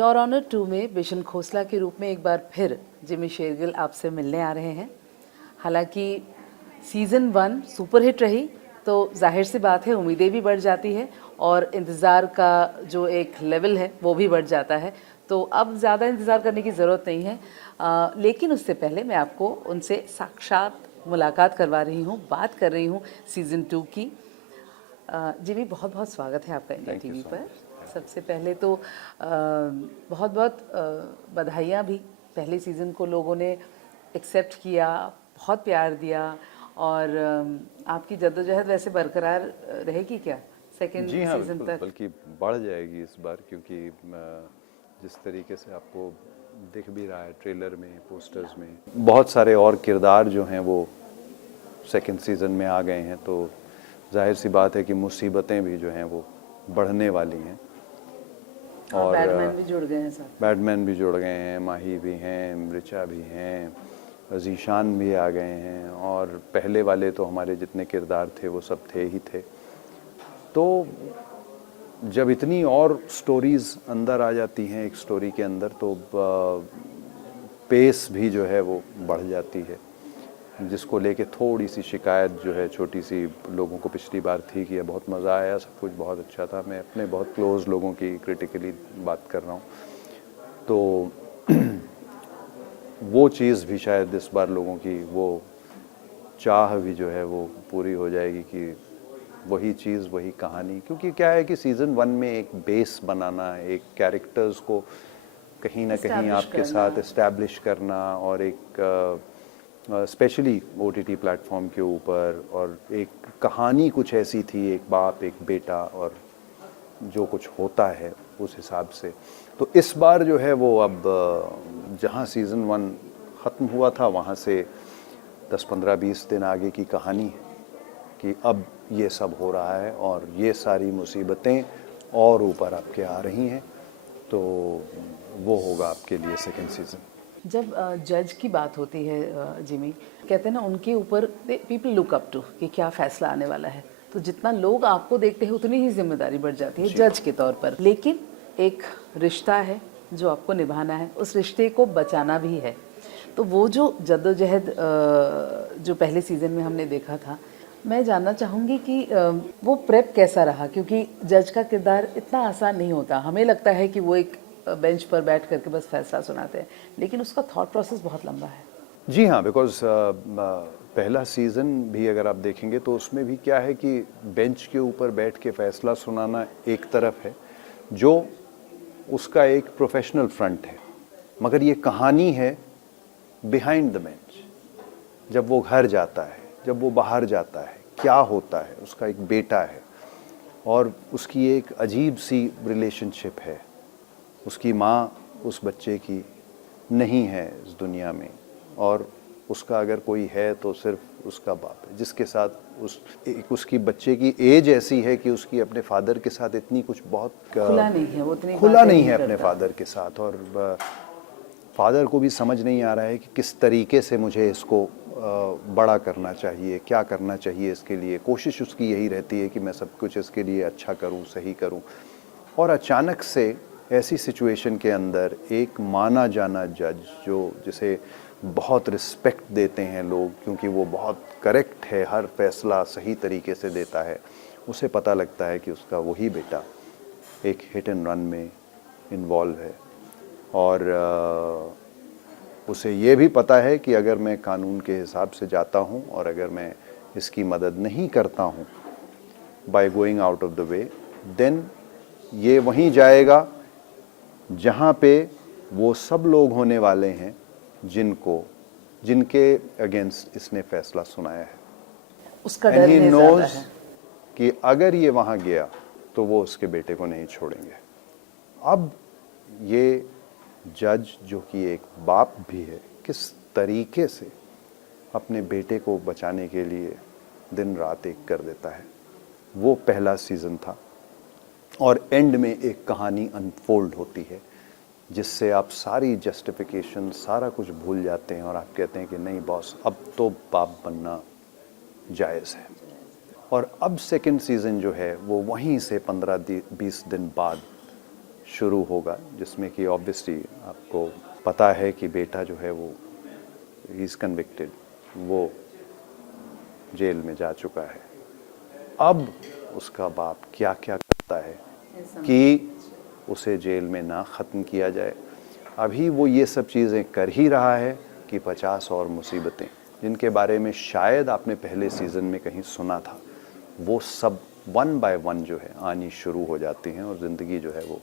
Your honour 2 में बिशन खोसला के रूप में एक बार फिर जिमी शेरगिल आपसे मिलने आ रहे हैं। हालांकि सीज़न 1 सुपरहिट रही तो जाहिर सी बात है उम्मीदें भी बढ़ जाती है और इंतज़ार का जो एक लेवल है वो भी बढ़ जाता है। तो अब ज़्यादा इंतज़ार करने की ज़रूरत नहीं है, लेकिन उससे पहले मैं आपको उनसे साक्षात मुलाकात करवा रही हूँ, बात कर रही हूँ सीज़न 2 की। जिमी, बहुत बहुत स्वागत है आपका इंडिया टीवी पर। सबसे पहले तो बहुत बहुत बधाइयाँ भी। पहले सीज़न को लोगों ने एक्सेप्ट किया, बहुत प्यार दिया और आपकी जद्दोजहद वैसे बरकरार रहेगी क्या सेकंड जी हाँ, सीज़न बिल्कुल, तक? बल्कि बढ़ जाएगी इस बार, क्योंकि जिस तरीके से आपको दिख भी रहा है ट्रेलर में, पोस्टर्स में, बहुत सारे और किरदार जो हैं वो सेकंड सीज़न में आ गए हैं, तो जाहिर सी बात है कि मुसीबतें भी जो हैं वो बढ़ने वाली हैं। हाँ, और बैटमैन भी जुड़ गए हैं साथ। बैटमैन भी जुड़ गए हैं, माही भी हैं, ऋचा भी हैं, ज़ीशान भी आ गए हैं, और पहले वाले तो हमारे जितने किरदार थे वो सब थे ही थे। तो जब इतनी और स्टोरीज़ अंदर आ जाती हैं एक स्टोरी के अंदर, तो पेस भी जो है वो बढ़ जाती है, जिसको लेके थोड़ी सी शिकायत जो है छोटी सी लोगों को पिछली बार थी कि बहुत मज़ा आया, सब कुछ बहुत अच्छा था। मैं अपने बहुत क्लोज लोगों की क्रिटिकली बात कर रहा हूँ, तो वो चीज़ भी शायद इस बार लोगों की वो चाह भी जो है वो पूरी हो जाएगी कि वही चीज़, वही कहानी। क्योंकि क्या है कि सीज़न 1 में एक बेस बनाना, एक कैरेक्टर्स को कहीं ना कहीं Establish आपके करना। साथ इस्टेब्लिश करना, और एक स्पेशली ओटीटी प्लेटफॉर्म के ऊपर, और एक कहानी कुछ ऐसी थी, एक बाप एक बेटा और जो कुछ होता है उस हिसाब से। तो इस बार जो है वो अब जहाँ सीज़न 1 ख़त्म हुआ था वहाँ से 10-15-20 दिन आगे की कहानी है कि अब ये सब हो रहा है और ये सारी मुसीबतें और ऊपर आपके आ रही हैं, तो वो होगा आपके लिए सेकंड सीज़न। जब जज की बात होती है जिमी, कहते हैं ना उनके ऊपर पीपल लुक अप टू कि क्या फैसला आने वाला है, तो जितना लोग आपको देखते हैं उतनी ही जिम्मेदारी बढ़ जाती है जज के तौर पर। लेकिन एक रिश्ता है जो आपको निभाना है, उस रिश्ते को बचाना भी है। तो वो जो जद्दोजहद जो पहले सीज़न में हमने देखा था, मैं जानना चाहूँगी कि वो प्रेप कैसा रहा, क्योंकि जज का किरदार इतना आसान नहीं होता। हमें लगता है कि वो एक बेंच पर बैठ करके बस फैसला सुनाते हैं, लेकिन उसका थॉट प्रोसेस बहुत लंबा है। जी हाँ, बिकॉज पहला सीज़न भी अगर आप देखेंगे तो उसमें भी क्या है कि बेंच के ऊपर बैठ के फैसला सुनाना एक तरफ है, जो उसका एक प्रोफेशनल फ्रंट है, मगर ये कहानी है बिहाइंड द बेंच। जब वो घर जाता है, जब वो बाहर जाता है, क्या होता है, उसका एक बेटा है और उसकी एक अजीब सी रिलेशनशिप है। उसकी माँ उस बच्चे की नहीं है इस दुनिया में, और उसका अगर कोई है तो सिर्फ उसका बाप है, जिसके साथ उसकी बच्चे की एज ऐसी है कि उसकी अपने फादर के साथ इतनी कुछ बहुत खुला नहीं है, वो इतनी खुला बातें नहीं है अपने करता। फादर के साथ, और फादर को भी समझ नहीं आ रहा है कि किस तरीके से मुझे इसको बड़ा करना चाहिए, क्या करना चाहिए इसके लिए। कोशिश उसकी यही रहती है कि मैं सब कुछ इसके लिए अच्छा करूं, सही करूं, और अचानक से ऐसी सिचुएशन के अंदर एक माना जाना जज, जो जिसे बहुत रिस्पेक्ट देते हैं लोग क्योंकि वो बहुत करेक्ट है, हर फैसला सही तरीके से देता है, उसे पता लगता है कि उसका वही बेटा एक हिट एंड रन में इन्वॉल्व है। और उसे ये भी पता है कि अगर मैं कानून के हिसाब से जाता हूँ और अगर मैं इसकी मदद नहीं करता हूँ by going out of the way, then ये वहीं जाएगा जहाँ पे वो सब लोग होने वाले हैं जिनके अगेंस्ट इसने फैसला सुनाया है। उसका एंड डर ही है, ज़्यादा नोज है। कि अगर ये वहाँ गया तो वो उसके बेटे को नहीं छोड़ेंगे। अब ये जज, जो कि एक बाप भी है, किस तरीके से अपने बेटे को बचाने के लिए दिन रात एक कर देता है, वो पहला सीज़न था। और एंड में एक कहानी अनफोल्ड होती है जिससे आप सारी जस्टिफिकेशन, सारा कुछ भूल जाते हैं और आप कहते हैं कि नहीं बॉस, अब तो बाप बनना जायज़ है। और अब सेकंड सीज़न जो है वो वहीं से 15-20 दिन बाद शुरू होगा, जिसमें कि ऑब्वियसली आपको पता है कि बेटा जो है वो ही इज़ कन्विक्टेड, वो जेल में जा चुका है। अब उसका बाप क्या क्या करता है कि उसे जेल में ना ख़त्म किया जाए। अभी वो ये सब चीज़ें कर ही रहा है कि 50 और मुसीबतें, जिनके बारे में शायद आपने पहले सीज़न में कहीं सुना था, वो सब वन बाय वन जो है आनी शुरू हो जाती हैं और ज़िंदगी जो है वो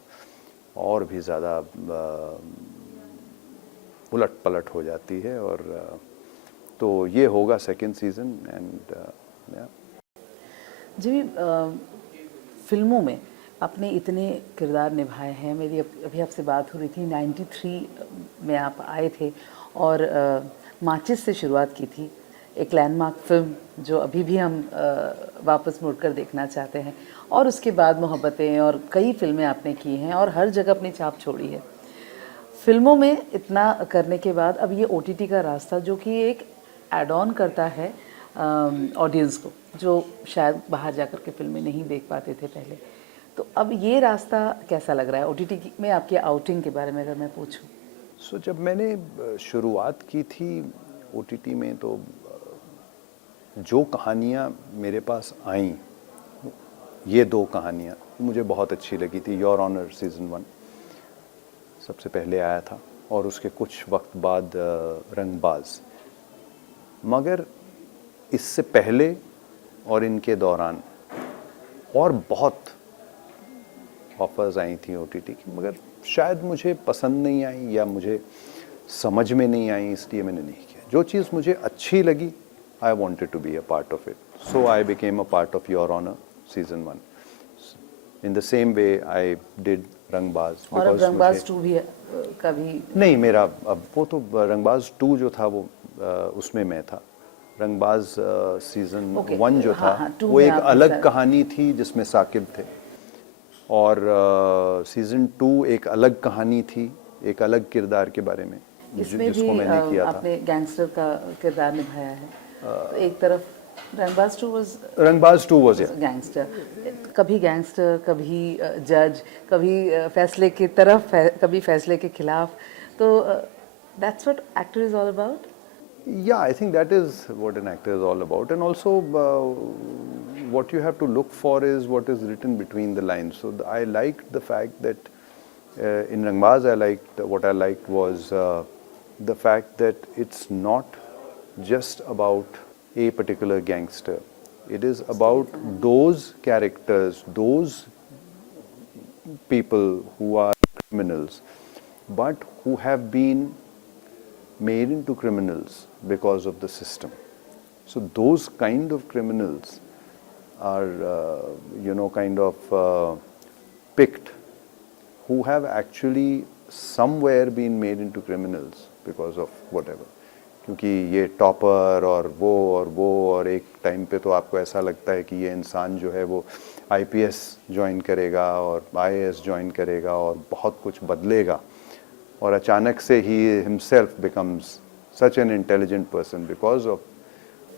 और भी ज़्यादा उलट पलट हो जाती है। और तो ये होगा सेकेंड सीज़न। एंड जी, फिल्मों में आपने इतने किरदार निभाए हैं। मेरी अभी आपसे बात हो रही थी, 93 में आप आए थे और माचिस से शुरुआत की थी, एक लैंडमार्क फिल्म जो अभी भी हम वापस मुड़कर देखना चाहते हैं। और उसके बाद मोहब्बतें और कई फिल्में आपने की हैं और हर जगह अपनी छाप छोड़ी है। फिल्मों में इतना करने के बाद अब ये OTT का रास्ता, जो कि एक एड ऑन करता है ऑडियंस को, जो शायद बाहर जाकर के फिल्में नहीं देख पाते थे पहले, तो अब ये रास्ता कैसा लग रहा है OTT में? आपकी आउटिंग के बारे में अगर मैं पूछूं। सो जब मैंने शुरुआत की थी OTT में, तो जो कहानियाँ मेरे पास आईं, ये 2 कहानियाँ मुझे बहुत अच्छी लगी थी। योर ऑनर सीज़न 1 सबसे पहले आया था और उसके कुछ वक्त बाद रंगबाज। मगर इससे पहले और इनके दौरान और बहुत ऑफर्स आई थी OTT की, मगर शायद मुझे पसंद नहीं आई या मुझे समझ में नहीं आई, इसलिए मैंने नहीं किया। जो चीज़ मुझे अच्छी लगी, I wanted to be a part of it, so I became a part of Your Honor season 1। In the same way I did Rangbaaz. और अब रंगबाज 2 भी कभी नहीं, मेरा अब वो तो रंगबाज 2 जो था वो उसमें मैं था। रंगबाज सीज़न 1 जो था, हाँ, 2 वो में एक आप अलग कहानी थी जिसमें साकिब थे। और सीज़न 2 एक अलग कहानी थी, एक अलग किरदार के बारे में, इसमें भी जिसको मैंने किया था। आपने गैंगस्टर का किरदार निभाया है। तो एक तरफ रंगबाज 2 रंगबाज 2 वाज गैंगस्टर, कभी गैंगस्टर, कभी जज, कभी फैसले की तरफ, कभी फैसले के खिलाफ। तो that's what actor is all about. Yeah, I think that is what an actor is all about. And also, what you have to look for is what is written between the lines. So I liked the fact that in Rangbaaz, what I liked was the fact that it's not just about a particular gangster. It is about those characters, those people who are criminals, but who have been made into criminals because of the system. So those kind of criminals are, kind of picked, who have actually somewhere been made into criminals because of whatever. क्योंकि ये topper और वो और एक time पे तो आपको ऐसा लगता है कि ये इंसान जो है वो IPS ज्वाइन करेगा और IAS ज्वाइन करेगा और बहुत कुछ बदलेगा, और अचानक से ही himself becomes such an intelligent person because of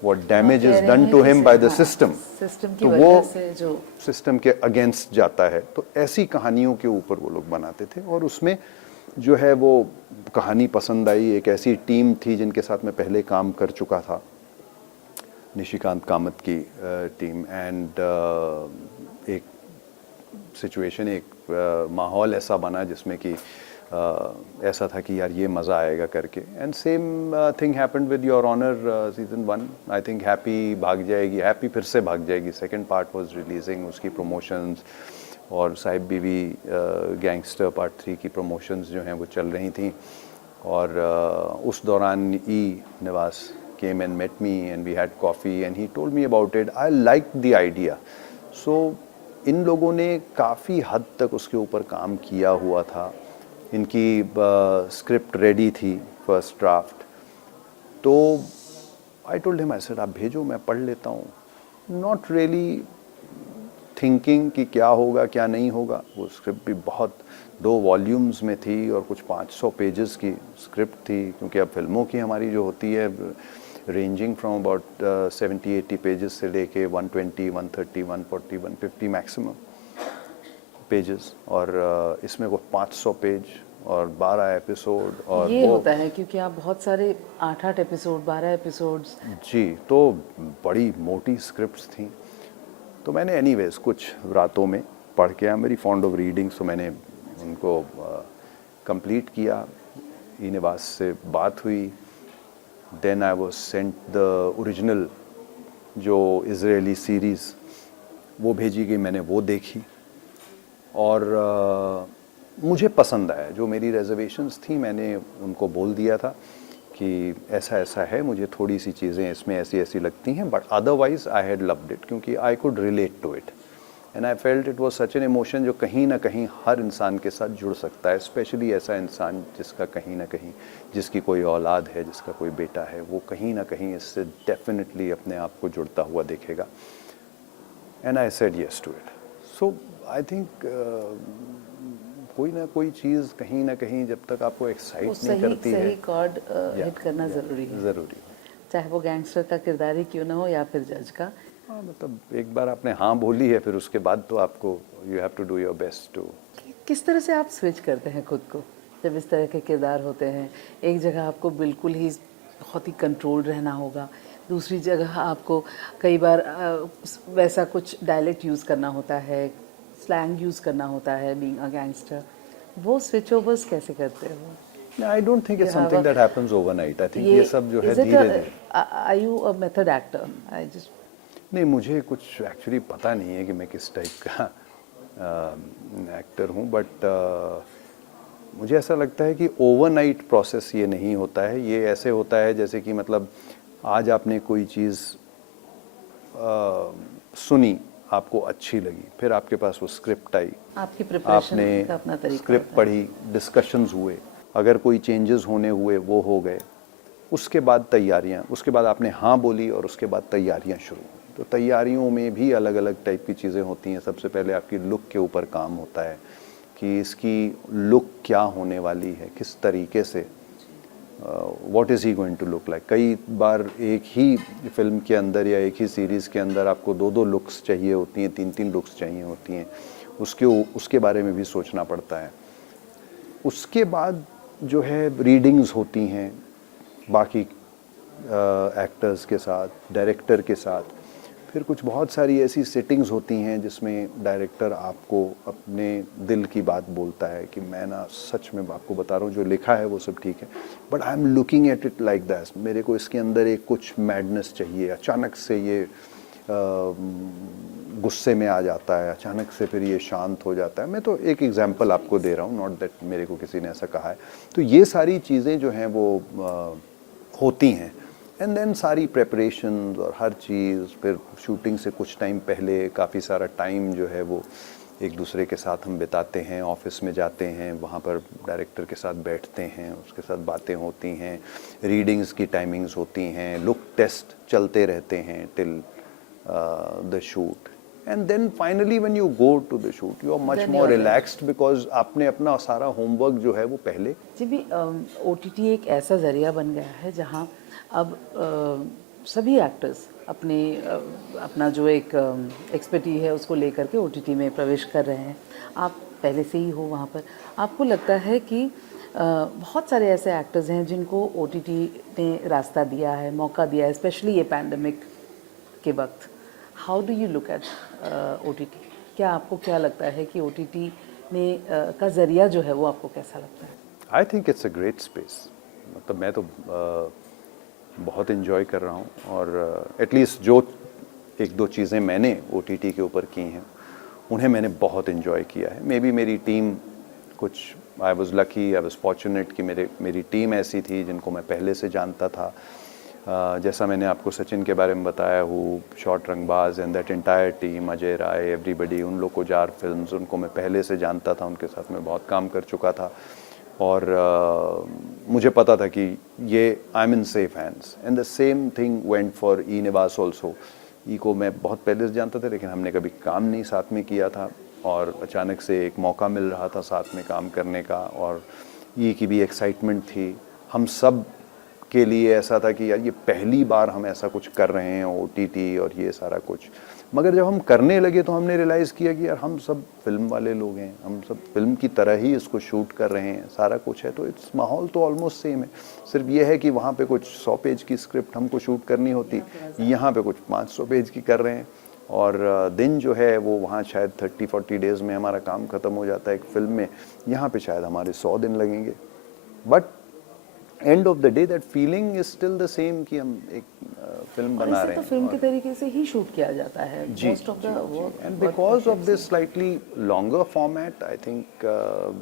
what damage is done to him by the system. System की तो वजह वो से जो सिस्टम के अगेंस्ट जाता है। तो ऐसी कहानियों के ऊपर वो लोग बनाते थे और उसमें जो है वो कहानी पसंद आई। एक ऐसी टीम थी जिनके साथ मैं पहले काम कर चुका था, निशिकांत कामत की टीम। एंड एक सिचुएशन, एक माहौल ऐसा बना जिसमें कि ऐसा था कि यार ये मज़ा आएगा करके। And same thing happened with Your Honor season 1। I think Happy भाग जाएगी, हैप्पी फिर से भाग जाएगी। सेकंड पार्ट वाज रिलीजिंग, उसकी प्रमोशंस, और साहिब बीवी गैंगस्टर पार्ट 3 की प्रमोशंस जो हैं वो चल रही थी। और उस दौरान निवास came and met me and we had coffee and he told me about it. I liked the idea. So इन लोगों ने काफ़ी हद तक उसके ऊपर काम किया हुआ था। इनकी स्क्रिप्ट रेडी थी, फर्स्ट ड्राफ्ट। तो I told him, I said आप भेजो, मैं पढ़ लेता हूँ। नॉट रियली थिंकिंग कि क्या होगा क्या नहीं होगा। वो स्क्रिप्ट भी बहुत 2 वॉल्यूम्स में थी और कुछ 500 पेजेस की स्क्रिप्ट थी, क्योंकि अब फिल्मों की हमारी जो होती है रेंजिंग फ्रॉम अबाउट 70-80 पेजेस से लेके 120, 130, 140, 150 मैक्सिमम। पेजेस और इसमें वो 500 पेज और 12 एपिसोड और ये वो होता है क्योंकि आप बहुत सारे 8-8 एपिसोड 12 एपिसोड्स। जी, तो बड़ी मोटी स्क्रिप्ट्स थी। तो मैंने एनीवेज कुछ रातों में पढ़ के, I am very fond of reading, so मैंने उनको कंप्लीट किया। ईनेवास से बात हुई, then I was sent the original जो इजरायली सीरीज़ वो भेजी गई, मैंने वो देखी और मुझे पसंद आया। जो मेरी रिजर्वेशंस थी मैंने उनको बोल दिया था कि ऐसा ऐसा है, मुझे थोड़ी सी चीज़ें इसमें ऐसी ऐसी लगती हैं, but otherwise I had loved it क्योंकि I could relate to it and I felt it was such an emotion जो कहीं ना कहीं हर इंसान के साथ जुड़ सकता है, स्पेशली ऐसा इंसान जिसका कहीं ना कहीं, जिसकी कोई औलाद है, जिसका कोई बेटा है, वो कहीं ना कहीं इससे डेफिनेटली अपने आप को जुड़ता हुआ देखेगा। And I said yes to it. So I think कोई ना कोई चीज़ कहीं ना कहीं जब तक आपको वो एक्साइट नहीं सही करती है, सही कॉर्ड हिट करना ज़रूरी है, ज़रूरी। चाहे वो गैंगस्टर का किरदार ही क्यों ना हो या फिर जज का। हाँ, मतलब एक बार आपने हाँ बोली है, फिर उसके बाद तो आपको you have to do your best to. किस तरह से आप स्विच करते हैं खुद को जब इस तरह के किरदार होते हैं? एक जगह आपको बिल्कुल ही बहुत ही कंट्रोल्ड रहना होगा, दूसरी जगह आपको कई बार वैसा कुछ डायलेक्ट यूज़ करना होता है, स्लैंग यूज़ करना होता है बीइंग अ गैंगस्टर। वो स्विच ओवर्स कैसे करते हो? I don't think it's something that happens overnight. I think ये सब जो है is it धीरे धीरे। are you a method actor? I just नहीं, मुझे कुछ एक्चुअली पता नहीं है कि मैं किस टाइप का एक्टर हूँ, बट मुझे ऐसा लगता है कि ओवरनाइट प्रोसेस ये नहीं होता है। ये ऐसे होता है जैसे कि मतलब आज आपने कोई चीज़ सुनी, आपको अच्छी लगी, फिर आपके पास वो स्क्रिप्ट आई, आपकी प्रिपरेशन का अपना आपने तरीका स्क्रिप्ट होता है। पढ़ी, डिस्कशंस हुए, अगर कोई चेंजेस होने हुए वो हो गए, उसके बाद तैयारियां, उसके बाद आपने हाँ बोली और उसके बाद तैयारियां शुरू हुई। तो तैयारियों में भी अलग अलग टाइप की चीज़ें होती हैं। सबसे पहले आपकी लुक के ऊपर काम होता है कि इसकी लुक क्या होने वाली है, किस तरीके से, what is he going to look like. कई बार एक ही फिल्म के अंदर या एक ही सीरीज़ के अंदर आपको दो दो लुक्स चाहिए होती हैं, तीन तीन लुक्स चाहिए होती हैं, उसके बारे में भी सोचना पड़ता है। उसके बाद जो है रीडिंग्स होती हैं बाकी एक्टर्स के साथ, डायरेक्टर के साथ, फिर कुछ बहुत सारी ऐसी सेटिंग्स होती हैं जिसमें डायरेक्टर आपको अपने दिल की बात बोलता है कि मैं ना सच में आपको बता रहा हूँ, जो लिखा है वो सब ठीक है, but I am looking at it like that, मेरे को इसके अंदर एक कुछ मैडनेस चाहिए। अचानक से ये गुस्से में आ जाता है, अचानक से फिर ये शांत हो जाता है। मैं तो एक एग्जांपल आपको दे रहा हूँ, नॉट दैट मेरे को किसी ने ऐसा कहा है। तो ये सारी चीज़ें जो हैं वो होती हैं। एंड देन सारी प्रेपरेशन और हर चीज़, फिर शूटिंग से कुछ टाइम पहले काफ़ी सारा टाइम जो है वो एक दूसरे के साथ हम बिताते हैं, ऑफिस में जाते हैं, वहाँ पर डायरेक्टर के साथ बैठते हैं, उसके साथ बातें होती हैं, रीडिंग्स की टाइमिंग्स होती हैं, लुक टेस्ट चलते रहते हैं till the shoot, and then finally when you go to the shoot you are much Then more you're relaxed because आपने अपना सारा होमवर्क जो है वो पहले। जी भी OTT एक ऐसा ज़रिया बन गया है जहाँ अब सभी एक्टर्स अपना जो एक एक्सपर्टी है उसको लेकर के OTT में प्रवेश कर रहे हैं। आप पहले से ही हो वहाँ पर, आपको लगता है कि बहुत सारे ऐसे एक्टर्स हैं जिनको OTT ने रास्ता दिया है, मौका दिया है, स्पेशली ये पैंडमिक के वक्त। How do you look at OTT? क्या आपको क्या लगता है कि OTT ने का ज़रिया जो है वो आपको कैसा लगता है? I think it's a great space. मतलब मैं तो बहुत इन्जॉय कर रहा हूँ और एटलीस्ट जो एक दो चीज़ें मैंने OTT के ऊपर की हैं उन्हें मैंने बहुत इन्जॉय किया है। मे बी मेरी टीम कुछ, I was lucky, I was fortunate कि मेरी टीम ऐसी थी जिनको मैं पहले से जानता था। जैसा मैंने आपको सचिन के बारे में बताया हूँ, shot Rangbaaz and that entire team, Ajay Rai, everybody, उन लोग को जार फिल्म्स, उनको मैं पहले से जानता था, उनके साथ मैं बहुत काम कर चुका था और मुझे पता था कि ये I am in safe hands. And the same thing went for ईनेवास ऑल्सो। ई को मैं बहुत पहले से जानता था लेकिन हमने कभी काम नहीं साथ में किया था और अचानक से एक मौका मिल रहा था साथ में काम करने का और ई की भी एक्साइटमेंट थी। हम सब के लिए ऐसा था कि यार ये पहली बार हम ऐसा कुछ कर रहे हैं OTT और ये सारा कुछ। मगर जब हम करने लगे तो हमने रियलाइज़ किया कि यार हम सब फिल्म वाले लोग हैं, हम सब फिल्म की तरह ही इसको शूट कर रहे हैं, सारा कुछ है, तो इट्स माहौल तो ऑलमोस्ट सेम है। सिर्फ ये है कि वहाँ पे कुछ 100 पेज की स्क्रिप्ट हमको शूट करनी होती, यहाँ पे कुछ 500 पेज की कर रहे हैं, और दिन जो है वो वहाँ शायद 30-40 डेज़ में हमारा काम ख़त्म हो जाता है एक फ़िल्म में, यहाँ पे शायद हमारे 100 दिन लगेंगे। But end of the day that feeling is still the same कि हम एक फिल्म और बना इसे रहे तो हैं। फिल्म के तरीके से ही शूट किया जाता है जी, most of the work. And because of this slightly longer format I think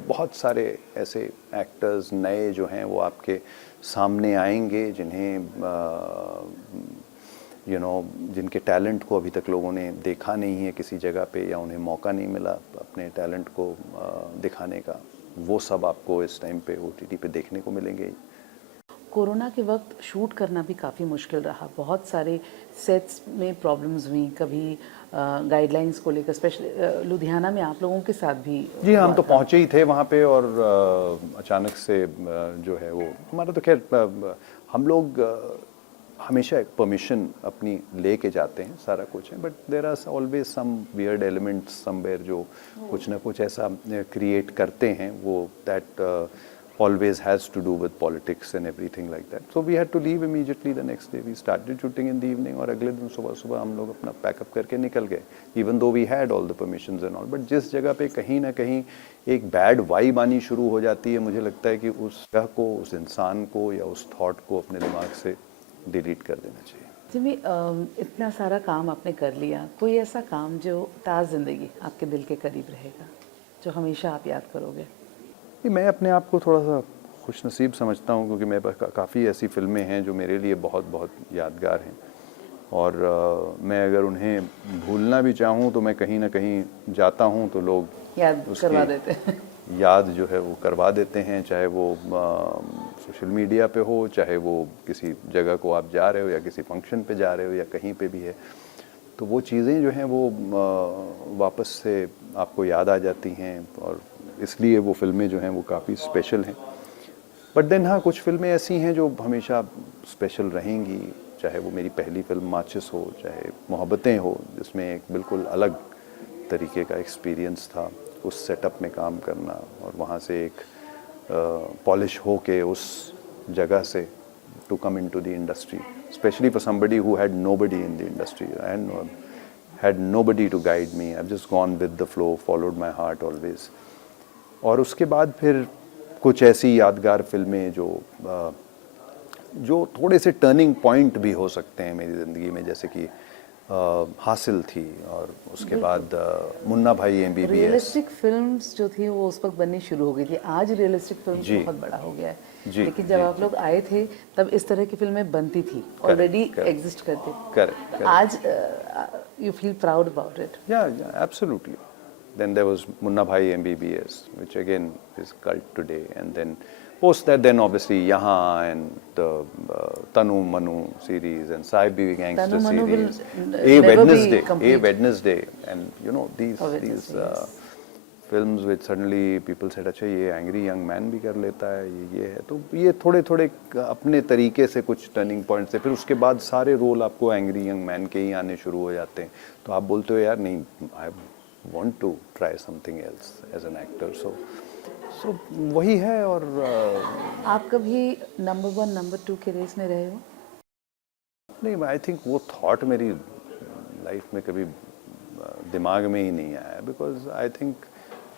बहुत सारे ऐसे एक्टर्स नए जो हैं वो आपके सामने आएंगे जिन्हें जिनके टैलेंट को अभी तक लोगों ने देखा नहीं है किसी जगह पे, या उन्हें मौका नहीं मिला अपने टैलेंट को दिखाने का, वो सब आपको इस टाइम पे OTT पे देखने को मिलेंगे। कोरोना के वक्त शूट करना भी काफ़ी मुश्किल रहा, बहुत सारे सेट्स में प्रॉब्लम्स हुई, कभी गाइडलाइंस को लेकर, स्पेशली लुधियाना में आप लोगों के साथ भी। जी, हम तो पहुंचे ही थे वहाँ पे, और अचानक से जो है वो हमारा तो खैर हम लोग हमेशा एक परमिशन अपनी लेके जाते हैं, सारा कुछ है, but there are always some weird elements somewhere जो कुछ ना कुछ ऐसा क्रिएट करते हैं, वो that always has to do with politics and everything like that. So we had to leave immediately the next day. We started shooting in the evening, और अगले दिन सुबह सुबह हम लोग अपना पैकअप करके निकल गए, even though we had all the permissions and all. But जिस जगह पे कहीं ना कहीं एक बैड वाइब आनी शुरू हो जाती है, मुझे लगता है कि उस जगह को, उस इंसान को या उस थॉट को अपने दिमाग से डिलीट कर देना चाहिए। जिमी, इतना सारा काम आपने कर लिया, कोई ऐसा काम जो ताज़ ज़िंदगी आपके दिल के करीब रहेगा, जो हमेशा आप याद करोगे? मैं अपने आप को थोड़ा सा खुशनसीब समझता हूँ, क्योंकि मेरे पास काफ़ी ऐसी फिल्में हैं जो मेरे लिए बहुत बहुत यादगार हैं, और मैं अगर उन्हें भूलना भी चाहूँ तो मैं कहीं ना कहीं जाता हूँ तो लोग याद करवा देते हैं। याद जो है वो करवा देते हैं, चाहे वो सोशल मीडिया पे हो, चाहे वो किसी जगह को आप जा रहे हो या किसी फंक्शन पे जा रहे हो या कहीं पे भी है, तो वो चीज़ें जो हैं वो वापस से आपको याद आ जाती हैं, और इसलिए वो फिल्में जो हैं वो काफ़ी स्पेशल हैं। बट देन हाँ, कुछ फिल्में ऐसी हैं जो हमेशा स्पेशल रहेंगी, चाहे वो मेरी पहली फिल्म माचिस हो, चाहे मोहब्बतें हो, जिसमें एक बिल्कुल अलग तरीके का एक्सपीरियंस था उस सेटअप में काम करना, और वहाँ से एक पॉलिश हो के उस जगह से to come into the industry, specially for somebody who had nobody in the industry and had nobody to guide me. I've just gone with the flow, followed my heart always. और उसके बाद फिर कुछ ऐसी यादगार फिल्में जो थोड़े से टर्निंग पॉइंट भी हो सकते हैं मेरी ज़िंदगी में, जैसे कि हासिल थी, और उसके बाद मुन्ना भाई MBBS। रियलिस्टिक फिल्म्स जो थी वो उस वक्त बननी शुरू हो गई थी, आज रियलिस्टिक फिल्म्स बहुत बड़ा हो गया है, लेकिन जब आप लोग आए थे तब इस तरह की फिल्में बनती थी, ऑलरेडी एग्जिस्ट करती। करेक्ट। आज you feel proud about it? Yeah, absolutely. Then there was Munna Bhai MBBS, which again is cult today, and then post that, then obviously Yahan and the Tanu Manu series and Sahib Biwi Gangster Tanu Manu series, will A Wednesday, and these yes. films which suddenly people said, अच्छा ये angry young man भी कर लेता है, ये है, तो ये थोड़े थोड़े अपने तरीके से कुछ टर्निंग पॉइंट से, फिर उसके बाद सारे रोल आपको एंग्री यंग मैन के ही आने शुरू हो जाते हैं, तो आप बोलते हो यार नहीं, I want to try something else as an actor, so वही है। और आप कभी नंबर 1 नंबर 2 के रेस में रहे हो? नहीं, आई थिंक वो थॉट मेरी लाइफ में कभी दिमाग में ही नहीं आया, because I think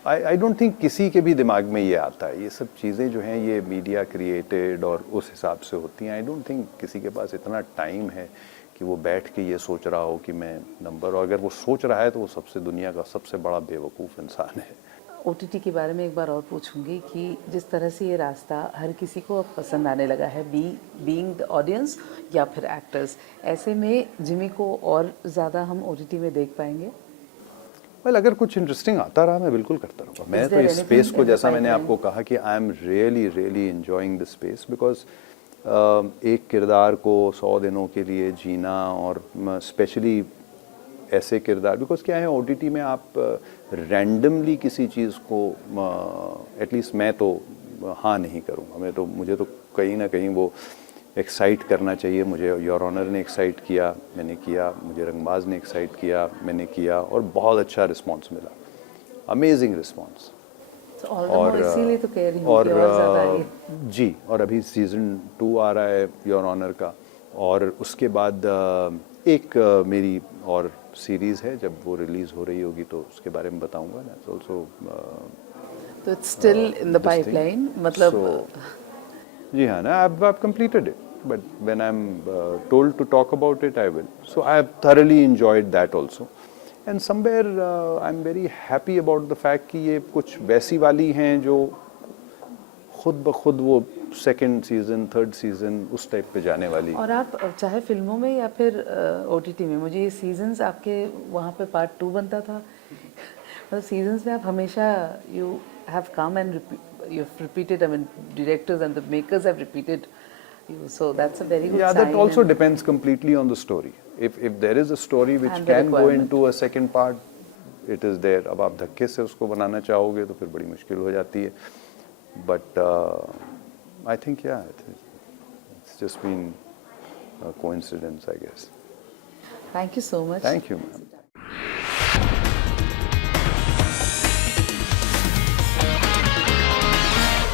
I don't think किसी के भी दिमाग में ये आता है, ये सब चीज़ें जो हैं ये मीडिया क्रिएटेड और उस हिसाब से होती हैं। आई डोंट थिंक किसी के पास इतना टाइम है कि वो बैठ के ये सोच रहा हो कि मैं नंबर, और अगर वो सोच रहा है तो वो सबसे दुनिया का सबसे बड़ा बेवकूफ़ इंसान है। OTT के बारे में एक बार और पूछूंगी कि जिस तरह से ये रास्ता हर किसी को अब पसंद आने लगा है, बीइंग द ऑडियंस या फिर एक्टर्स, ऐसे में जिमी को और ज़्यादा हम OTT में देख पाएंगे? वेल, अगर कुछ इंटरेस्टिंग आता रहा मैं बिल्कुल करता रहूँगा। मैं तो इस स्पेस को, जैसा मैंने आपको कहा कि I am really enjoying the space, because एक किरदार को 100 दिनों के लिए जीना, और स्पेशली ऐसे किरदार, बिकॉज क्या है OTT में आप रैंडमली किसी चीज़ को, एटलीस्ट मैं तो हाँ नहीं करूँगा, मुझे तो कहीं ना कहीं वो एक्साइट करना चाहिए। मुझे योर ऑनर ने एक्साइट किया, मैंने किया, मुझे रंगबाज ने एक्साइट किया, मैंने किया, और बहुत अच्छा रिस्पांस मिला, अमेजिंग रिस्पांस। तो ऑल द मोर इसीलिए तो कह रही हूँ कि और ज़्यादा ये जी, और अभी सीज़न 2 आ रहा है योर ऑनर का, और उसके बाद एक मेरी और सीरीज़ है, जब वो रिलीज़ हो रही होगी तो उसके बारे में बताऊंगा। दैट्स ऑल्सो तो it's still in the pipeline, मतलब जी हाँ ना, I've completed it, but when I'm told to talk about it, I will. So I have thoroughly enjoyed that also, and somewhere I'm very happy about the fact कि ये कुछ वैसी वाली हैं जो खुद ब खुद वो सेकंड सीजन, थर्ड सीजन उस टाइप पे जाने वाली। और आप चाहे फिल्मों में या फिर ओटीटी में, मुझे ये सीजन्स आपके वहाँ पे पार्ट 2 बनता था, मतलब सीजन्स में आप हमेशा you have come and you have repeated, I mean directors and the makers have repeated you, so that's a very good Yeah, sign. that also and- depends completely on the story. If there is a story which And the can go requirement. into a second part, it is there. अब आप धक्के से उसको बनाना चाहोगे तो फिर बड़ी मुश्किल हो जाती है, but I think yeah, it's just been a coincidence, I guess. Thank you so much. Thank you, ma'am.